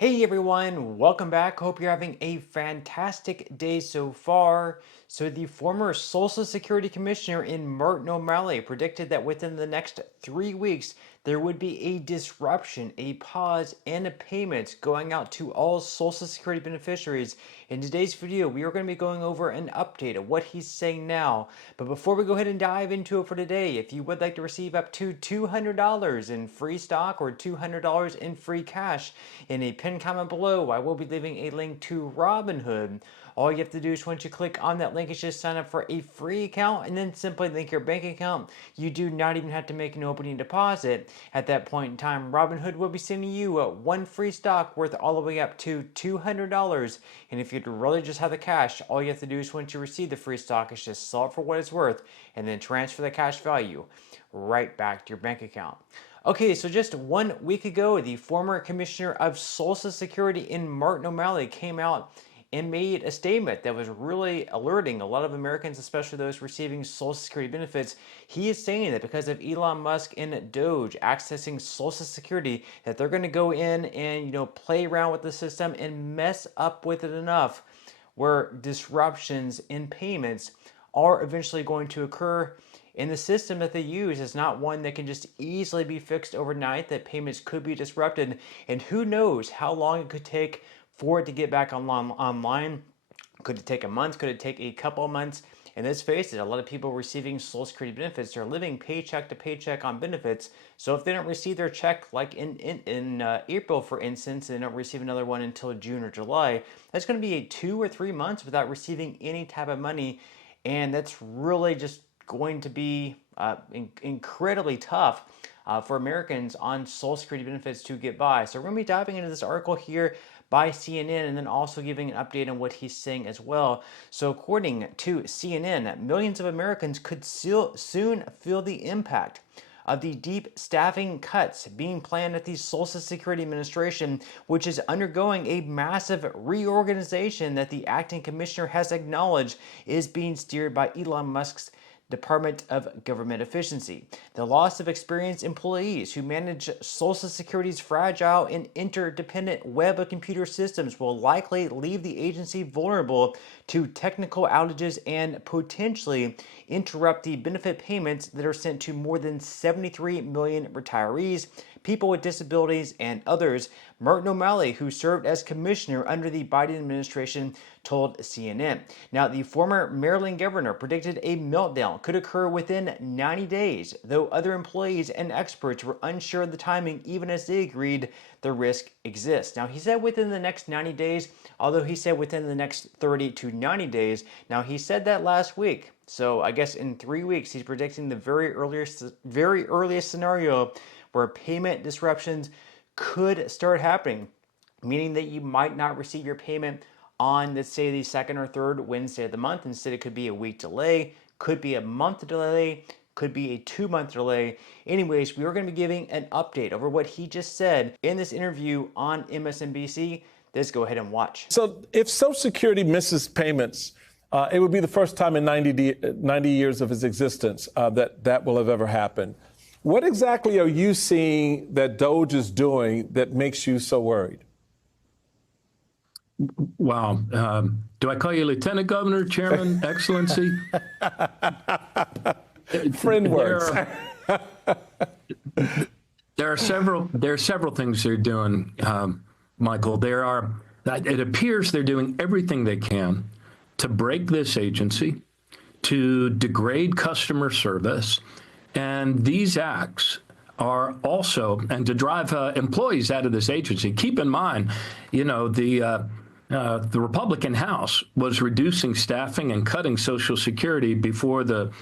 Hey everyone, welcome back. Hope you're having a fantastic day so far. So, the former Social Security Commissioner in Martin O'Malley predicted that within the next 3 weeks, there would be a disruption, a pause, and a payment going out to all Social Security beneficiaries. In today's video, we are going to be going over an update of what he's saying now. But before we go ahead and dive into it for today, if you would like to receive up to $200 in free stock or $200 in free cash, in a pinned comment below, I will be leaving a link to Robinhood. All you have to do is once you click on that link is just sign up for a free account and then simply link your bank account. You do not even have to make an opening deposit. At that point in time, Robinhood will be sending you one free stock worth all the way up to $200. And if you'd really just have the cash, all you have to do is once you receive the free stock is just sell it for what it's worth and then transfer the cash value right back to your bank account. Okay, so just 1 week ago, the former commissioner of Social Security in Martin O'Malley came out and made a statement that was really alerting a lot of Americans, especially those receiving Social Security benefits. He is saying that because of Elon Musk and Doge accessing Social Security, that they're going to go in and play around with the system and mess up with it enough where disruptions in payments are eventually going to occur. And the system that they use is not one that can just easily be fixed overnight, that payments could be disrupted. And who knows how long it could take for it to get back online. Could it take a month? Could it take a couple of months? And let's face it, a lot of people receiving Social Security benefits are living paycheck to paycheck on benefits. So if they don't receive their check, like in April, for instance, and they don't receive another one until June or July, that's going to be 2 or 3 months without receiving any type of money. And that's really just going to be incredibly tough for Americans on Social Security benefits to get by. So we're going to be diving into this article here by CNN and then also giving an update on what he's saying as well. So according to CNN, millions of Americans could soon feel the impact of the deep staffing cuts being planned at the Social Security Administration, which is undergoing a massive reorganization that the acting commissioner has acknowledged is being steered by Elon Musk's Department of Government Efficiency. The loss of experienced employees who manage Social Security's fragile and interdependent web of computer systems will likely leave the agency vulnerable to technical outages and potentially interrupt the benefit payments that are sent to more than 73 million retirees, people with disabilities, and others. Martin O'Malley, who served as commissioner under the Biden administration, told CNN. Now, the former Maryland governor predicted a meltdown could occur within 90 days, though other employees and experts were unsure of the timing, even as they agreed the risk exists. Now, he said within the next 90 days, although he said within the next 30 to 90 days. Now, he said that last week. So I guess in 3 weeks, he's predicting the very earliest scenario where payment disruptions could start happening, meaning that you might not receive your payment on, let's say, the second or third Wednesday of the month. Instead, it could be a week delay, could be a month delay, could be a 2-month delay. Anyways, we are going to be giving an update over what he just said in this interview on MSNBC. Let's go ahead and watch. So if Social Security misses payments, it would be the first time in 90 years of its existence that will have ever happened. What exactly are you seeing that Doge is doing that makes you so worried? Wow. Do I call you Lieutenant Governor, Chairman, Excellency? Friend words. There are several things they're doing, Michael. It appears they're doing everything they can to break this agency, to degrade customer service, and these acts are also, and to drive employees out of this agency. Keep in mind, the Republican House was reducing staffing and cutting Social Security before the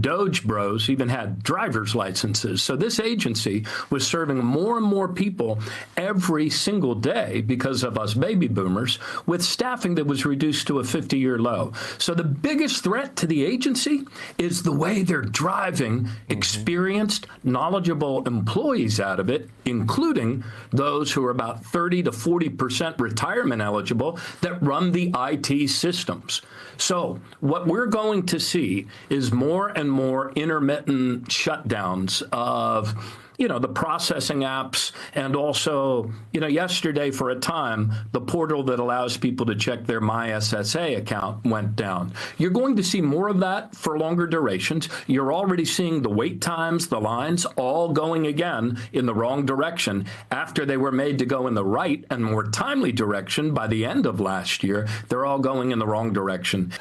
Doge bros even had driver's licenses. So this agency was serving more and more people every single day because of us baby boomers, with staffing that was reduced to a 50-year low. So the biggest threat to the agency is the way they're driving experienced, knowledgeable employees out of it, including those who are about 30 to 40% retirement eligible that run the IT systems. So what we're going to see is more and more intermittent shutdowns of the processing apps, and also, yesterday for a time, the portal that allows people to check their My SSA account went down. You're going to see more of that for longer durations. You're already seeing the wait times, the lines, all going again in the wrong direction after they were made to go in the right and more timely direction by the end of last year. They're all going in the wrong direction.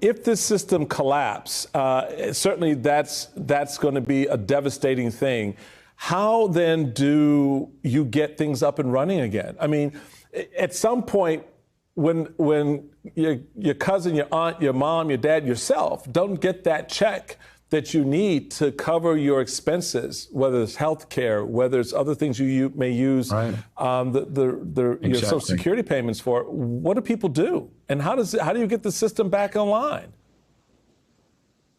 If this system collapses, certainly that's going to be a devastating thing. How then do you get things up and running again? I mean, at some point, when your cousin, your aunt, your mom, your dad, yourself don't get that check that you need to cover your expenses, whether it's health care, whether it's other things you may use Right. your Social Security payments for, what do people do? And how do you get the system back online?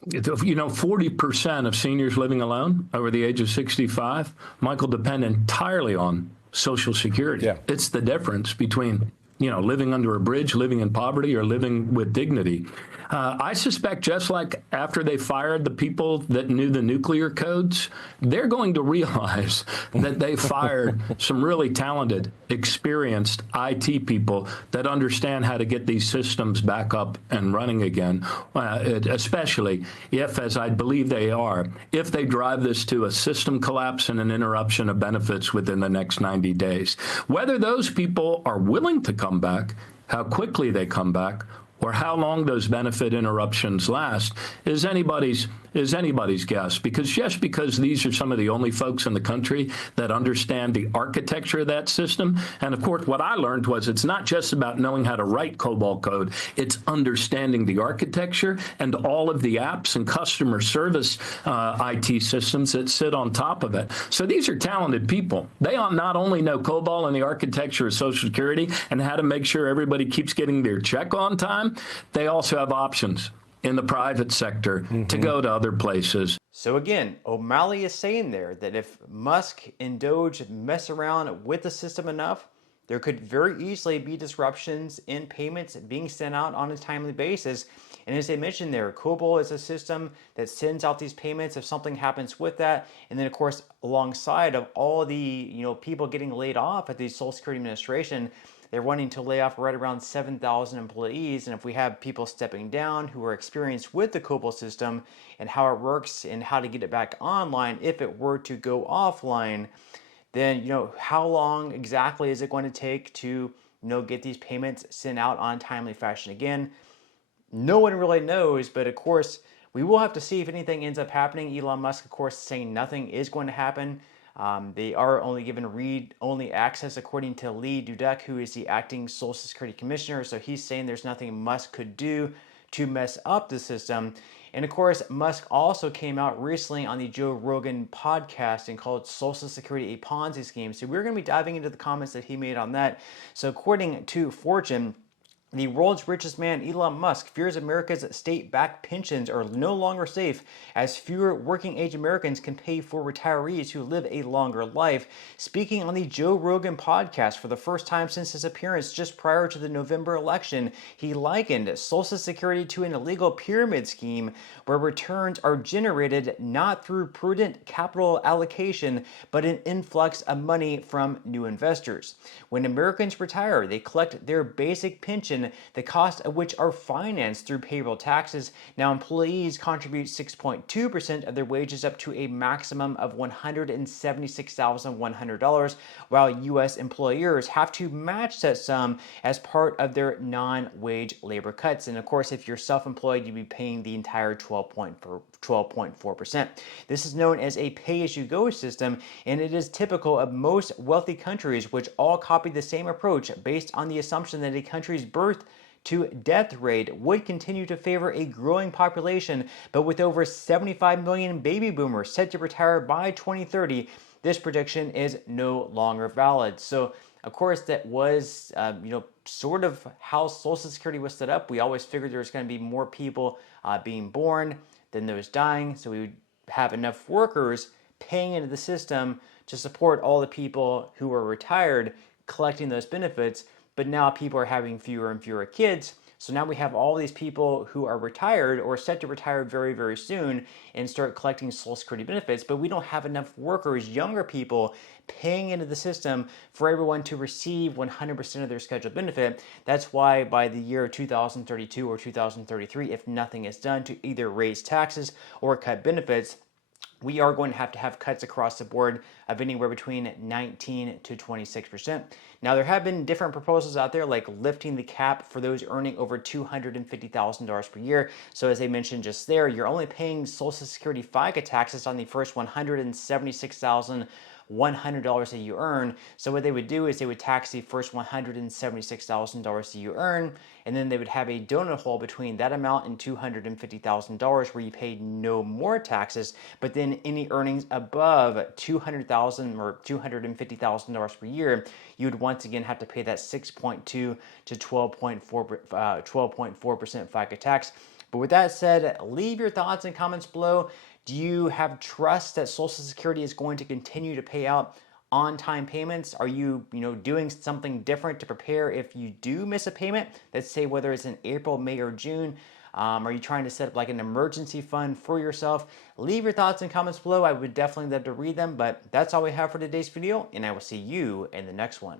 40% of seniors living alone over the age of 65, Michael, depend entirely on Social Security. Yeah. It's the difference between, living under a bridge, living in poverty, or living with dignity. I suspect just like after they fired the people that knew the nuclear codes, they're going to realize that they fired some really talented, experienced IT people that understand how to get these systems back up and running again, especially if, as I believe they are, if they drive this to a system collapse and an interruption of benefits within the next 90 days. Whether those people are willing to come back, how quickly they come back, or how long those benefit interruptions last is anybody's guess. Because just because these are some of the only folks in the country that understand the architecture of that system, and of course what I learned was it's not just about knowing how to write COBOL code, it's understanding the architecture and all of the apps and customer service IT systems that sit on top of it. So these are talented people. They not only know COBOL and the architecture of Social Security and how to make sure everybody keeps getting their check on time, they also have options in the private sector to go to other places. So again, O'Malley is saying there that if Musk and Doge mess around with the system enough, there could very easily be disruptions in payments being sent out on a timely basis. And as they mentioned there, COBOL is a system that sends out these payments if something happens with that. And then of course, alongside of all the people getting laid off at the Social Security Administration, they're wanting to lay off right around 7,000 employees. And if we have people stepping down who are experienced with the COBOL system and how it works and how to get it back online if it were to go offline, then how long exactly is it going to take to get these payments sent out on timely fashion again? No one really knows, but of course we will have to see if anything ends up happening. Elon Musk, of course, saying nothing is going to happen. They are only given read-only access according to Lee Dudek, who is the acting Social Security Commissioner. So he's saying there's nothing Musk could do to mess up the system. And of course, Musk also came out recently on the Joe Rogan podcast and called Social Security a Ponzi scheme. So we're going to be diving into the comments that he made on that. So according to Fortune, the world's richest man, Elon Musk, fears America's state-backed pensions are no longer safe as fewer working-age Americans can pay for retirees who live a longer life. Speaking on the Joe Rogan podcast for the first time since his appearance just prior to the November election, he likened Social Security to an illegal pyramid scheme where returns are generated not through prudent capital allocation, but an influx of money from new investors. When Americans retire, they collect their basic pension, the cost of which are financed through payroll taxes. Now, employees contribute 6.2% of their wages up to a maximum of $176,100, while U.S. employers have to match that sum as part of their non-wage labor cuts. And of course, if you're self-employed, you'd be paying the entire 12.4%. This is known as a pay-as-you-go system, and it is typical of most wealthy countries, which all copy the same approach based on the assumption that a country's birth to death rate would continue to favor a growing population. But with over 75 million baby boomers set to retire by 2030, this prediction is no longer valid. So of course, that was, sort of how Social Security was set up. We always figured there was going to be more people being born than those dying. So we would have enough workers paying into the system to support all the people who were retired collecting those benefits. But now people are having fewer and fewer kids. So now we have all these people who are retired or set to retire very, very soon and start collecting Social Security benefits, but we don't have enough workers, younger people, paying into the system for everyone to receive 100% of their scheduled benefit. That's why by the year 2032 or 2033, if nothing is done to either raise taxes or cut benefits, we are going to have cuts across the board of anywhere between 19 to 26%. Now, there have been different proposals out there, like lifting the cap for those earning over $250,000 per year. So as I mentioned just there, you're only paying Social Security FICA taxes on the first $176,100 that you earn. So what they would do is they would tax the first $176,000 that you earn, and then they would have a donut hole between that amount and $250,000 where you paid no more taxes. But then any earnings above $200,000 or $250,000 per year, you would once again have to pay that 6.2 to 12.4% FICA tax. But with that said, leave your thoughts and comments below. Do you have trust that Social Security is going to continue to pay out on-time payments? Are you, doing something different to prepare if you do miss a payment? Let's say whether it's in April, May, or June. Are you trying to set up like an emergency fund for yourself? Leave your thoughts and comments below. I would definitely love to read them, but that's all we have for today's video, and I will see you in the next one.